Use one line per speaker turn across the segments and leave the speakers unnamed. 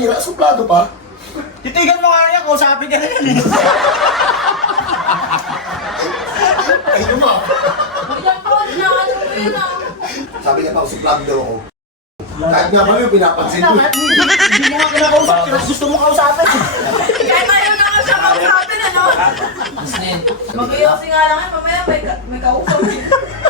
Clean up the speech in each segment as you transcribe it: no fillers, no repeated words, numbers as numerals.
pambihira, suplado pa.
Titigan mo nga yan, kausapin ka na yan eh.
Ay, mo.
Yan po, nakaano mo yun ah.
Sabi niya pa, suplado daw ako. Kahit nga ba yung pinapansin ko.
Hindi mo nga kinakausap, gusto mo kausapin.
Kahit ayaw na nga siya kausapin, ano? Mag-iossi nga lang yan, mamaya may kausap siya.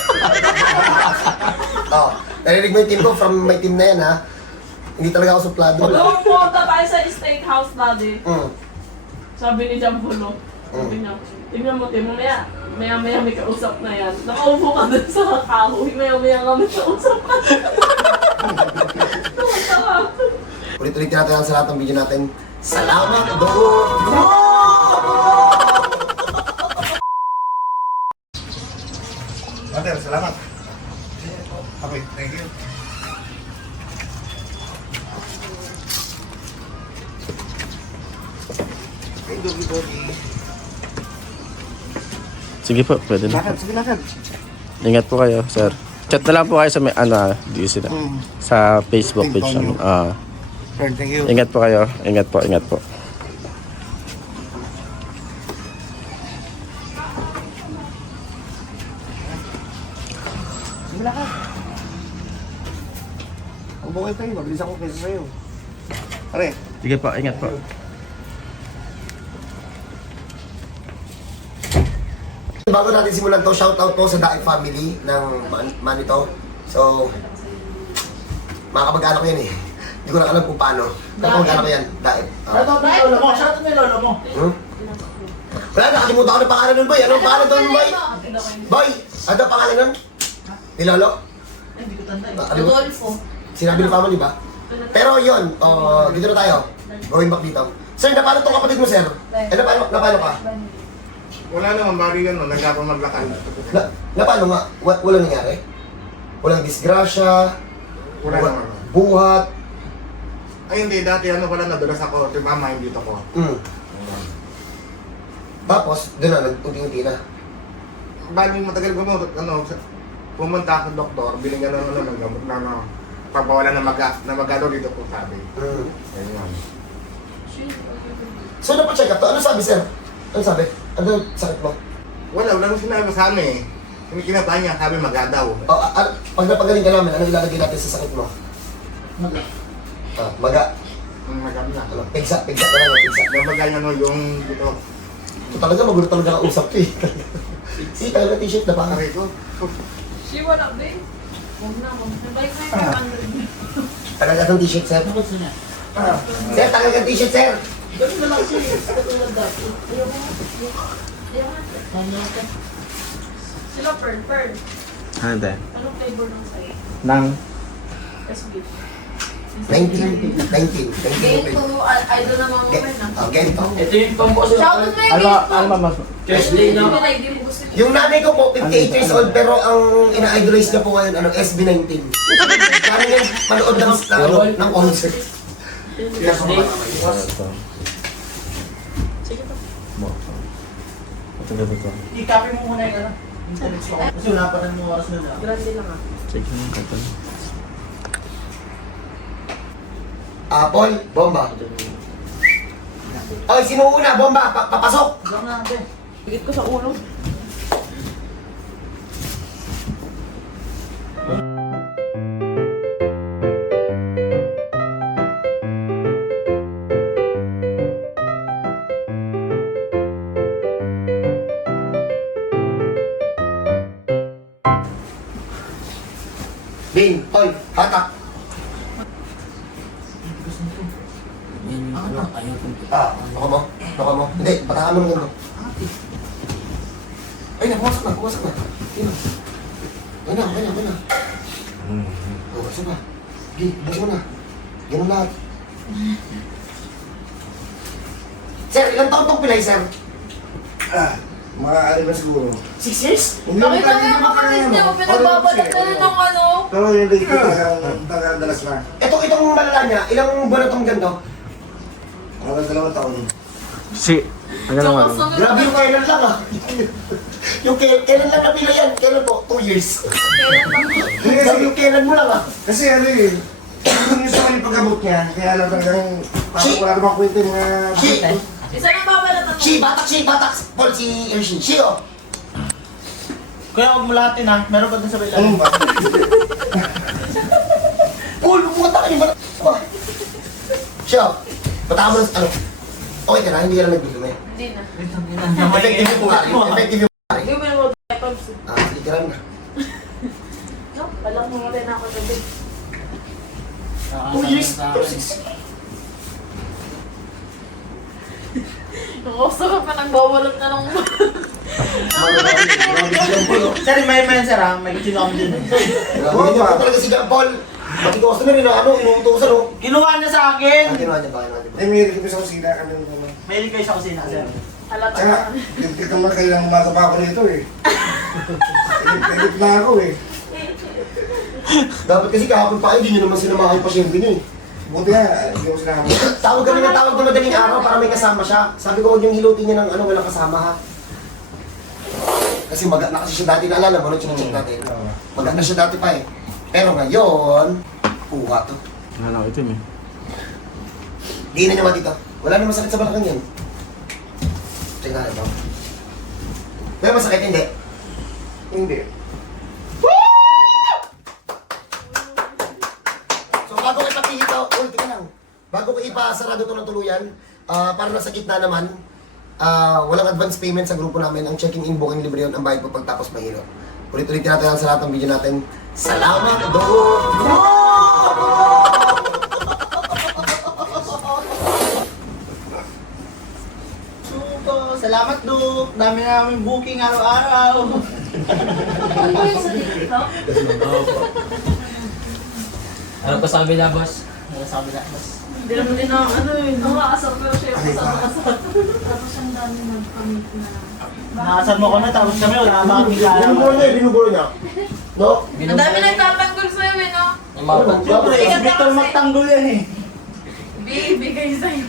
Oh, narinig mo yung team ko from my team na yan ha. Hindi talaga ako suplado.
Noong pumunta tayo sa steakhouse daddy, sabi ni Jambulo, sabi niya, tignan mo, Tim, maya may kausap na yan. Nakaupo ka dun sa kahoy, maya kami kausap ka. Tawa-tawa.
Ulit-ulit natin sa lahat ng video natin. Salamat doon!
Mater, salamat. Okay, thank you. Hey, doggy.
Sige po, pwede na.
Lakad, sige lakad.
Ingat po kayo, sir. Chat na lang po kayo sa may, DC na. Sa Facebook page namin.
Friend, thank you.
Ingat po kayo. Ingat po, ingat po.
Sige lakad. Bukay tayo, mabilis ako kaysa sa'yo. Pare.
Sige po, ingat po.
Bago natin simulan to, shoutout po sa Daig family ng Manito. So, mga kamag-anak ko yan eh. Hindi ko na alam kung paano. Pero kamag-anak ko yan, Daig.
Shoutout mo yung lolo mo, shoutout mo yung lolo mo.
Wala, nakalimutan ko ng pangalan nun, boy. Anong pangalan doon, boy? Boy, ano ang pangalan nun? Ni Lolo?
Hindi ko tanda eh.
Nakalimutan.
Rodolfo.
Sinabi ng family ba? Pero yun, dito na tayo. Going back dito. Sir, napalo tong kapatid mo, sir? Napalo ka?
Wala naman, bari yan, nagkapang maglakad.
Napalo nga? Walang nangyari? Walang disgrasya?
Wala naman.
Buhat?
Ay hindi, dati ano pala, nadulas ako, mama yung dito ko.
Tapos, doon na, nag-unti-unti na.
Bali matagal gumutot, pumunta ako sa doktor, binigyan ng gamot na pagpawala na magano dito po sabi. Ayun.
So, napacheck up to. Ano sabi, sir? Ano sabi? Ano sakit mo?
Wala nang sinabi sa amin eh. Yung kinatahan niya, sabi magadaw.
Pag napagaling ka namin, ano ilalagay natin sa sakit mo?
Maga.
Maga.
Maganda na.
Ano, pigsa ka lang, pigsa.
Nabagay na yung dito.
Ito talaga, magulo talaga ang usap ko eh. Sige, tayo na t-shirt na pa.
Aray ko.
She wala, babe. Huwag na. Nabalik na yung 100.
Tagal ka ng t-shirt, sir.
Ano gusto niya?
Sir, tagal ka ng t-shirt, sir.
Ganun na lang siya. Katulad dati. Kanya ka.
Sila Pearl.
Ano tayo?
Anong flavor ng sa'yo?
Nang?
SB.
19.
Gento, idol na mga women ah.
Gento.
Ito yung pambukas ng
Shoutout mo yung Gento.
mas?
Kesley, no?
Hindi mo gusto yun.
Yung nanay ko po, 58 years old, pero ang ina-idolize niya po ngayon, SB19. Kaya niya manood ng concert.
Kesley.
Sige pa.
Ito gaba ito.
I-copy mo muna yung internet ko. Kasi wala pa rin mga oras na lang.
Grande lang ah.
Sige mo, kapal.
Paul, bomba. Oy, sino una? Bomba, papasok.
Lang na natin.
Higit ko sa ulo.
Bin, Toy, hatak.
Ano? Ayaw ko.
Baka mo. Hindi, patahan mo ng ganito. Ay na, pumasok na. Sino? Ay na. Basta ba? Sige, basta mo na. Ganun lahat. Sir, ilang taon tong pilay, sir?
Mga ano ba siguro?
6 years?
Nakita mo yung kapatid niya, pinagbabalat na rin ng ano.
Pero yung dito talagang dalas na.
Itong malala niya, ilang buwan na tong ganito?
Mga 2 taon.
Ano naman?
Grabe yung kailan lang ah. Yung kailan lang napila yan? Kailan po? 2 years. Grabe yung kailan mo lang ah.
Kasi ano eh, Yung isa yung pagkabot niya, kaya lang talagang parang wala namang kwento yung mga...
Isa lang babalatan mo.
Shi, batak, Paul, si Hershey. Shi, oh.
Kuya, huwag mo lahatin ha. Meron pa din sa
Ano
bilang.
ba?
Paul, pumunta ka niyo ba? Shi, oh. Batakan mo na, ano? Okay ka na, hindi ka na nagdudumi.
Hindi na.
Effective yung pari. Effective yung pari.
Hindi mo na mag-pubs.
Sige ka na.
No, alam mo mo rin ako sabi.
2 years, 2
Gusto ko pa nang bawalan na ng
Sir, may sir ha. May sino kami din eh.
Hindi mo talaga si John Paul. Pati customer yun, inuutosan, oh.
Kinuha niya sa akin.
Kinuha niya ba?
Eh, may rin sa kusina ka nung naman.
Mahilig kayo sa kusina, sir.
halata
Tsaka,
na.
dito naman kailang umaga pa ako nito eh. Edit na ako eh.
Dapat kasi kahapon pa, hindi nyo naman sinamahan yung pasyente nyo eh.
Buti nga, hindi ko sinabi.
Tawag kami ng tawag na madaling araw para may kasama siya. Sabi ko, huwag yung hilutin niya ng ano, walang kasama ha. Kasi maga na kasi siya dati, naalala mo, no, chinecheck natin. Maga na siya dati pa eh. Pero ngayon, kuha to.
Ano ito eh.
Di na niya matito. Wala na masakit sa balakang yan. Check natin ito. May masakit, hindi.
Hindi.
So bago ko ipapihito, tika lang. Bago ko ipasarado ito ng tuluyan, para nasa gitna naman, walang advance payment sa grupo namin. Ang checking in, booking, libre yun. Ang bayad po pagtapos mahilo. Ulit-ulitin natin sa lahat ng video natin. Salamat, Dok!
Suko, salamat Duk. Dami namin booking araw-araw.
Ano ba yung sa TikTok?
Ano pa sabi na, boss?
Ano sabi na, boss?
Hindi naman din ako ano eh. Nakakasar pero siya yung kasama-kasar.
Tapos ang dami nag-commit na.
Nakasan mo ko na, tapos kami wala ba kami
Binuburo niya, binuburo niya. No?
Ang dami nagtatanggol sa'yo eh, no?
Yung mga
Siyempre, expector magtanggol yan eh.
Bibigay sa'yo.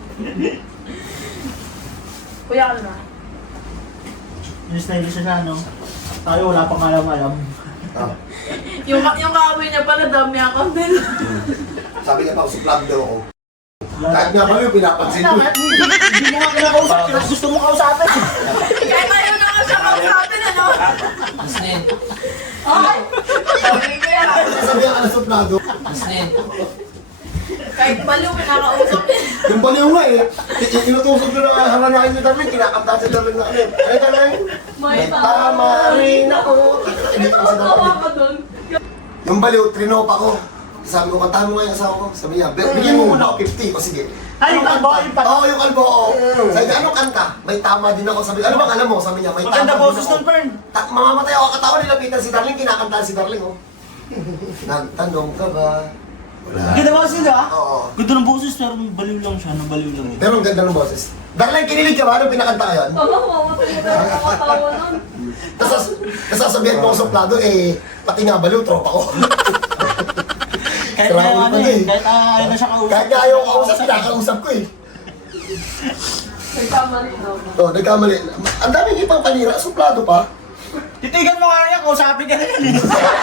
Kuya ka na.
Inis na inis na ano. Tayo wala pang alam-alam.
Ah,
Yung kaamoy niya pala dami ako nila.
sabi niya pa, suplado daw ako. Kahit nga pala yung pinapansin ko.
Hindi mo nga kinakausap, gusto mo kausapin.
Kahit ayaw na ka siya kausapin, ano?
Asnin.
Okay. Kaya
Sabi niya ka na suplado.
Asnin.
kahit baliw, pinakausap niya.
Yung baliw nga eh. Inutusog ko na haranahin ni Darlene, kinakanta si Darlene na ano. Ay, Darlene, may tama rin ako. Hindi ko sa
Tawa
Darlene.
ka dun.
Yung baliw, trinopa ko. Sabi ko, kantahan mo nga yung asawa ko. Sabi niya, bigyan mo muna ako 50. O sige.
Ay, yung kalbo, yung pat-
Oo, yung kalbo, oo. Sabi niya, anong kanta? May tama din ako. Sabi, ano bang alam mo? Sabi niya, may tama
Maganda
din
boses
ako.
nun, Fern.
Mamamatay ako katawan, nilapitan si Darlene, kinakantahan si Darlene, oh. Nagtanong ka ba? Wala.
Ganda ba kasi diba?
Oo.
Ganda ng boses, pero baliw lang siya, nabaliw lang yun.
Pero ang ganda ng boses. Darlene, kinilig ka ba? Anong pinakanta ka yun?
Oo, mamatay ka na nakatawa nun.
Tapos nasasabihan ko sa suplado, eh, pati nga baliw, tropa ko.
Kahit
Travel
ayaw ano
pa
eh,
eh.
kahit ayaw na siya kausap.
Kahit nga ayaw ko kausap, kinakausap ko eh.
Nagkamali daw.
Oh, nagkamali. Ang daming ipang panira, suplado pa.
Titigan mo nga yan, kausapin ka na yan eh.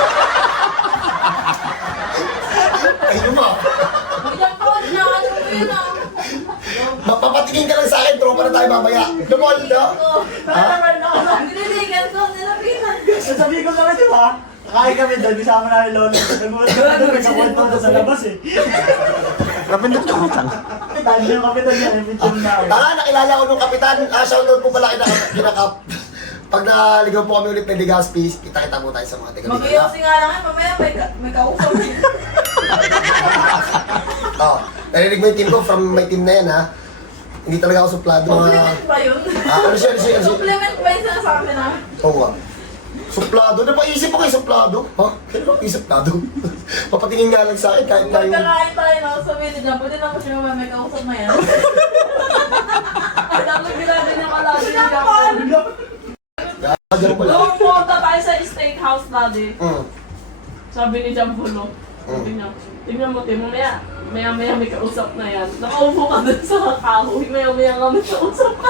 Ay, luma.
Bigyan ko, dinakano mo yun ah.
Mapapatingin ka lang sa akin, tropa na tayo mamaya. Lumol, no?
Nililigan ko, nilapitan.
Sasabihin ko kami, di ba? Kakain kami doon, isama namin lolo. Nagulat kami doon, nagkakwento doon sa labas eh.
Napindot ka mo tang.
Tayo yung kami doon yan, yung picture na eh.
Tara, nakilala ko nung kapitan. Shoutout po pala kinakap. Pag naligaw po kami ulit ng Legazpi, kita-kita po tayo sa mga taga-Bicol.
Mag-iossi nga lang yan, mamaya may kausap niya.
Oh, narinig mo yung team ko from my team na yan, ha? Hindi talaga ako suplado.
Compliment ba yun?
Ano siya?
Supplement ba yung sinasabi na?
Oo nga. Suplado? Napaisip ako yung suplado. Ha? Kailan ako yung suplado? Papatingin nga lang sa akin kahit tayo.
Magkakain tayo na sabihin nila, pwede na po siya mamaya may kausap na yan. Alam mo, ginagawa niya kalagi niya.
Ganun pala.
Noong pumunta tayo sa steakhouse dati,
Mm.
sabi ni Jambulo, sabi niya, tingnan mo, maya may kausap na yan. Nakaupo ka dun sa kahoy, maya kami kausap ka.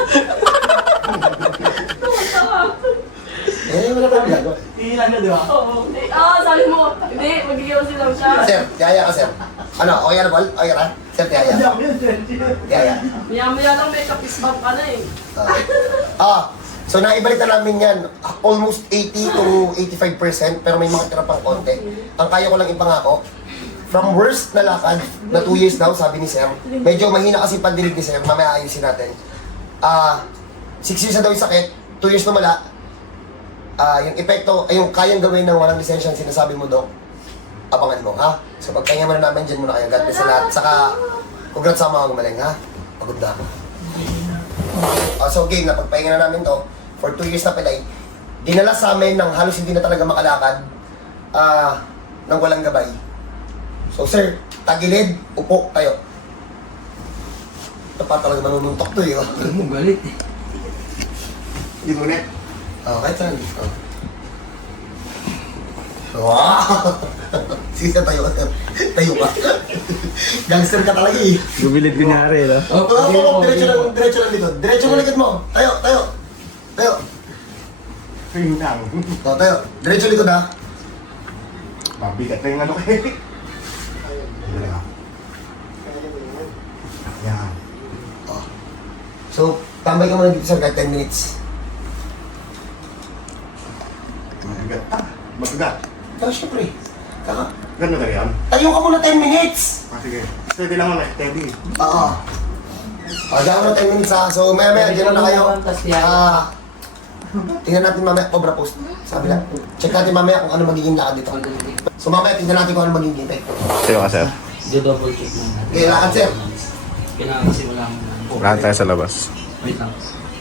Tawa-tawa.
Eh, wala tayong ginagawa.
Tingnan nyo, di ba?
Oo. Sabi mo, hindi, mag-iossi lang siya.
Sir, kaya ka sir. Ano, okay na, Paul? Okay na? Sir, tiyaya. Tiyaya.
Maya-maya lang may kapisbang ka na eh.
So naibalik na namin yan, almost 80 to 85%, pero may mga tira pang konti. Ang kaya ko lang ipangako, from worst na lakad, na 2 years daw, sabi ni Sir, medyo mahina kasi pandinig ni Sir, mamaya ayusin natin. 6 years na daw yung sakit, 2 years na mala, yung epekto, ay yung kayang gawin ng walang lisensya ang sinasabi mo, Dok, abangan mo, ha? So pagkahinga mo na namin, dyan muna kayo, God bless sa lahat. Saka, congrats sa mga gumaling, ha? Pagod na ako. So game na, pagpahinga na namin to, for 2 years na pilay, dinala sa amin ng halos hindi na talaga makalakad, ng walang gabay. So sir, tagilid, upo, tayo. Ito pa talaga manununtok to eh. Oh.
Alam mo, galit eh.
Hindi mo ulit.
Kahit saan. Wow! Sige, tayo ka, sir. Tayo ka. Gangster ka talaga eh.
Gumilit kunyari, no?
Diretso lang likod. Diretso mo likod mo. Tayo. Tayo.
Ayun lang.
Tayo. Diretso likod ha.
Mabigat na yung ano kayo. Yan.
So, tambay ka muna dito sir kahit 10 minutes.
Mabigat. Mabigat.
Pero syempre,
Gano'n na yan?
tayo ka muna 10 minutes!
Sige. Steady lang naman. Steady.
Oo. Diyan muna 10 minutes ha. So, maya-maya, dyan na kayo. Tingnan natin mamaya, Cobra Post. Sabi lang. Check natin mamaya kung ano magiging lakad dito. So, mamaya, tingnan natin kung ano magiging epekto.
Tayo ka, sir.
Do-double check lang.
Okay, lakad sir.
Kailangan kasi wala mo na.
Lahat tayo sa labas.
Wait lang.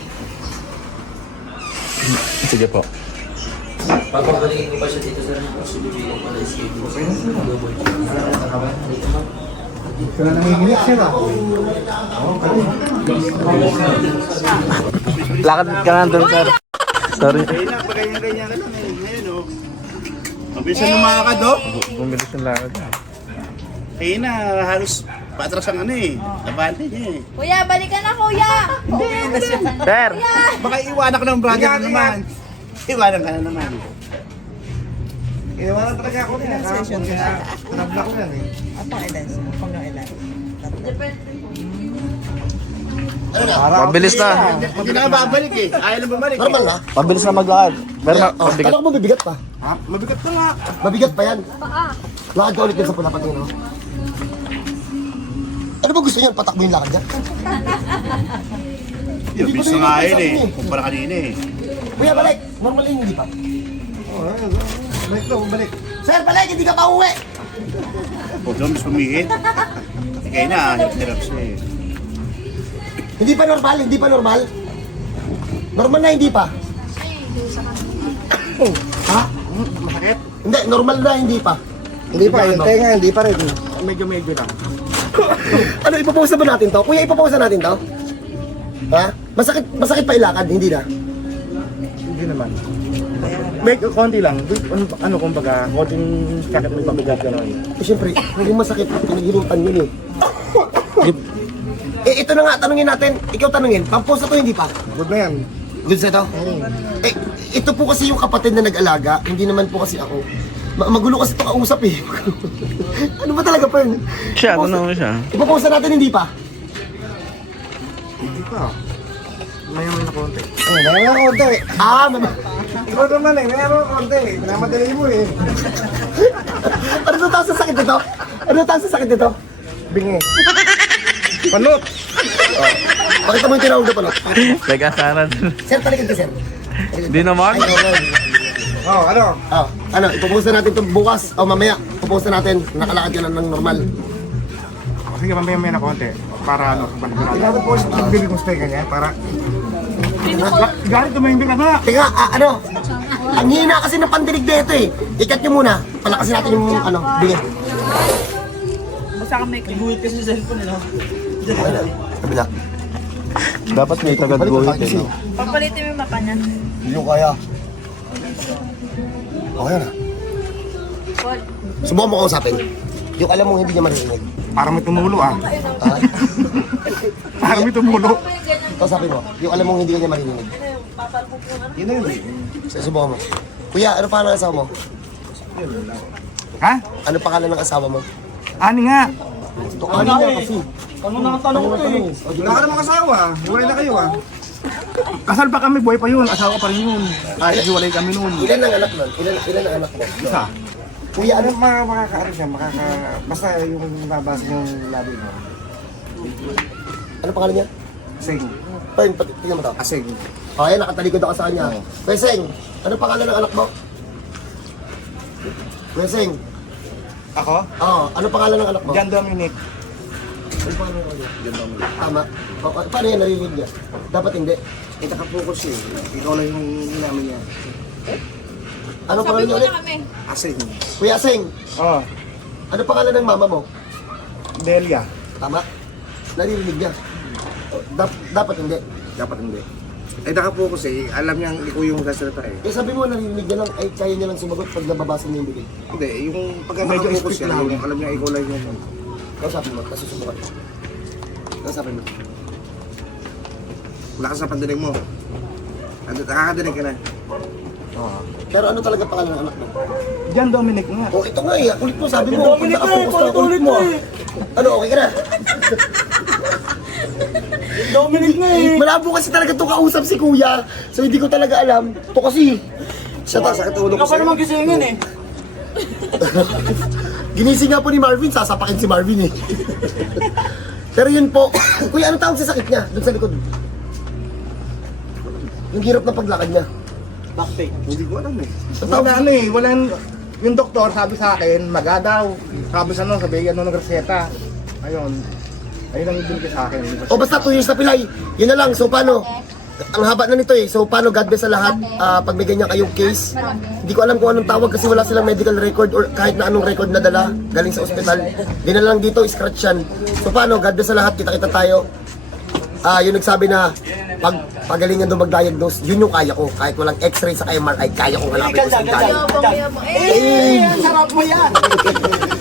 Sige po.
Papabalikin ko pa siya dito sa kasi bibigyan ko pala yung schedule. Double check. Dito mo.
Lakad ka na doon, sir. Sorry.
Ganyan-ganyan ka lang eh. Ngayon oh. Mabilis na lumakad oh.
Bumilis yung lakad.
Ayun na, halos patras ang ano eh. Abante niya eh.
Kuya, balikan na kuya!
Sir!
Baka iwanan ka ng brother mo naman. Iwanan ka na naman.
Iwanan talaga ako din. Nakakapon ka na. Nablock ko yan eh.
Mabilis na.
Hindi na ka babalik eh. Ayaw na bumalik
Normal
eh.
na.
Mabilis na maglakad. Pero mabigat.
Kala ko mabibigat pa.
Ha? Mabigat pa nga.
Mabigat pa yan. Lakad ka ulit din sa pula pati no? Ano ba gusto niyo? Patakbo yung lakad dyan?
Yung bilis na nga yun eh. Kumpara kanina eh.
Kuya, balik! Normal yun, hindi pa.
Balik to, balik.
Sir, balik! Hindi ka pa uwi!
Huwag daw mas pumihit. Kaya na, hirap siya eh.
Hindi pa normal, hindi pa normal. Normal na, hindi pa. Ha?
Masakit?
Hindi, normal na, hindi pa.
Hindi pa, yung tenga, hindi pa rin. Medyo lang.
Ano, ipapausa ba natin to? Kuya, ipapausa natin to? Ha? Masakit pa ilakad, hindi na.
Hindi naman. May konti lang. Ano kumbaga, konting kakit may pabigat ka naman.
Eh, siyempre, naging masakit. Pinaghilitan yun eh. Ito na nga, tanungin natin. Ikaw tanungin, pampost na to, hindi pa?
Good na yan.
Good sa to? Ito po kasi yung kapatid na nag-alaga, hindi naman po kasi ako. Magulo kasi ito kausap eh. Ano ba talaga, Pern?
Siya, ano naman siya?
Ipapausa natin, hindi pa?
Hindi pa. Mayroon na konti.
Mayroon konti.
Ikaw naman eh, mayroon na konti. Pinamadali mo eh.
Ano na tawag sa sakit nito? Ano na tawag sa sakit nito?
Bingi. Panot!
Pakita mo yung tinawag na pala.
Nag-asaran.
Sir, talikod ka, sir.
Hindi naman.
Ano?
Ano, ipopost na natin ito bukas o mamaya. Ipopost na natin, nakalakad ka na ng normal.
Sige, mamaya na konti. Para ano, panigurado. Ikaw po, nagbibig mo stay ganyan, para... Galit tumahimik ka na!
Teka, ano? Ang hina kasi ng pandinig dito eh. Ikat nyo muna. Palakasin natin yung ano, bigay.
Basta ka may kiguhit kasi sa cellphone eh, no?
Kabila.
Dapat may tagad-guhit eh, no?
Papalitin mo yung mapa niya.
Hindi ko kaya. Okay na. Subukan mo kausapin. Yung alam mo hindi niya marinig.
Para may tumulo ah.
Ha?
Para may tumulo.
Kausapin mo. Yung alam mo hindi ka niya marinig.
Yun na yun eh.
Subukan mo. Kuya, ano pangalan ng asawa mo?
Ha?
Ano pangalan ng asawa mo?
Ani nga.
Tukali niya kasi.
Ano na ang tanong ko eh?
Wala ka namang asawa. Hiwalay na kayo ah. Kasal pa kami, boy pa yun. Asawa pa rin yun. Kahit hiwalay kami noon.
Ilan ang anak nun? Ilan ang anak mo?
Isa.
Kuya, ano?
Makakaano siya, basta yung nabasa yung labi mo.
Ano pangalan niya?
Asing.
Pen, tingnan mo to.
Asing.
Oh, ayan, nakatalikod ako sa kanya. Weseng, ano pangalan ng anak mo? Weseng,
Ako?
ano pangalan ng anak mo?
John Dominic.
Ano pangalan ng anak mo? John Dominic. Tama. Paano yan narinig niya? Dapat hindi.
Nakapokus eh. Ikaw lang yung namin niya.
Ano pangalan niya ulit?
Asing.
Kuya Aseng,
Oh,
ano pangalan ng mama mo?
Delia.
Tama. Naririnig niya. Dapat hindi.
Dapat hindi. Nakapokus eh. Alam niyang ikaw yung sasalita eh.
Eh sabi mo naririnig niya lang, ay kaya niya lang sumagot pag nababasa niya yung bibig.
Hindi, yung pagka nakapokus siya, yung alam niya ikaw lang yung...
Kausapin mo, kasi susubukan. Kausapin mo.
Wala ka sa pandinig mo. Nakakadinig ka na.
Pero ano talaga pangalan ng anak mo?
John Dominic nga.
Oh, ito nga eh. Kulit mo, sabi mo. Dominic na eh. Kulit mo. Ano, okay ka na?
Dominic na eh!
Malabo kasi talaga ito kausap si kuya. So hindi ko talaga alam. Ito kasi. Siya
Sakit ulo
Hindi ka
ko
pa
sa'yo.
naman gisingin eh.
Ginising nga po ni Marvin, sasapakin si Marvin eh. Pero yun po. Kuya, ano tawag sa sakit niya? Doon sa likod. Yung hirap na paglakad niya.
Back pain.
Hindi ko alam eh.
Ang tawag
Wala ano eh, walang... Yung doktor sabi sa akin, maga daw. Sabi sa ano, sabi ano ng reseta. Ayun. Ayun ang ibig sa akin.
O basta 2 years na pilay. Yun na lang. So paano? Ang haba na nito eh. So paano, God bless sa lahat. Pag may ganyan kayong case, hindi ko alam kung anong tawag kasi wala silang medical record or kahit na anong record na dala galing sa ospital. Dinala lang dito, scratch yan. So paano, God bless sa lahat. Kita-kita tayo. Yung nagsabi na pagalingan doon mag-diagnose, yun yung kaya ko. Kahit walang x-ray sa MRI, kaya kong hanapin kung saan galing.
Yabang, yabang.
Eh!
Sarap mo yan!